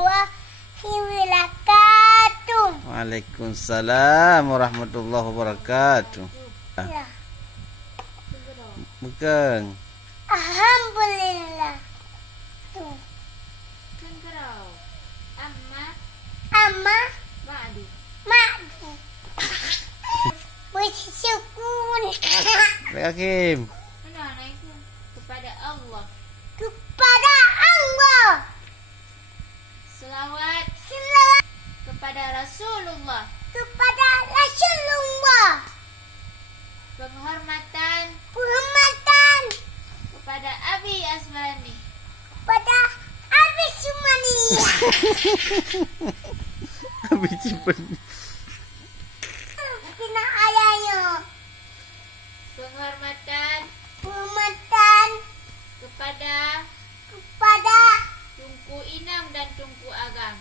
warahmatullahi wabarakatuh. Waalaikumsalam warahmatullahi wabarakatuh. Ya. Bukan. Alhamdulillah. Tuh. Kengerau. Amma Ma'adu. ma'du. Bersyukur Baik Hakim. Mana anak itu? Kepada Allah. kepada Allah. Selawat Selawat kepada Rasulullah. kepada Rasulullah. Penghormatan Penghormatan kepada Abi Asmani. pada Abi Sumani. Habis simpan. Kena ayahnya. Penghormatan Penghormatan kepada kepada Tunku Inam dan Tunku Agam.